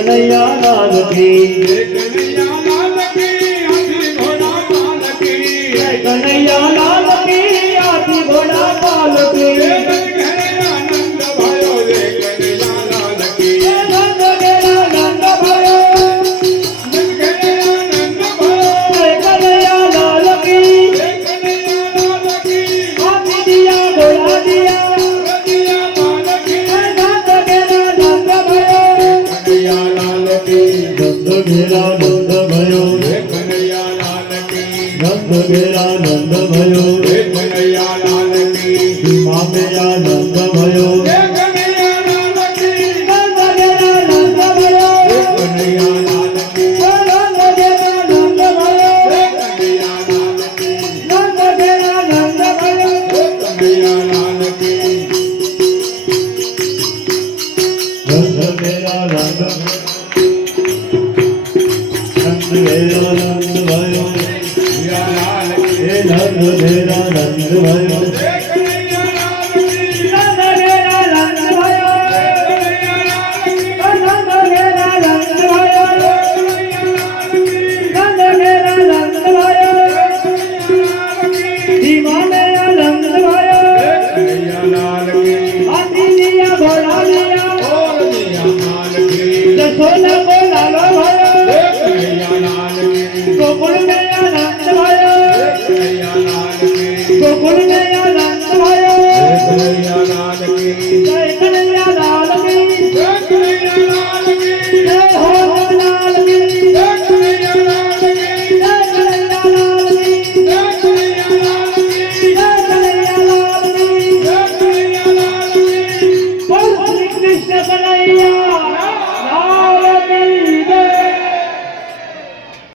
कन्हैया लाल की कन्हैया लाल की हाथी घोड़ा पाल की कन्हैया लाल की हाथी घोड़ा पाल की आनंद भयो रे कन्हैया लाल की नंद गेला नंद भयो आनंद भयो कन्हैया लाल की कन्हैया लाल की हाथी दिया घोड़ा दिया दिया पाल की नंद गेला नंद भयो कन्हैया लाल की नंद गेला नंद भयो कन्हैया लाल की नंद गेला नंद भयो कन्हैया लाल की सीमा में आनंद भयो कन्हैया लाल की नंद गेला नंद भयो कन्हैया लाल की नंद गेला नंद भयो कन्हैया लाल की नंद गेला नंद भयो कन्हैया लाल की नंद गेला नंद नंद गेला नंद भयो कन्हैया लाल की हे नंद गेला नंद भयो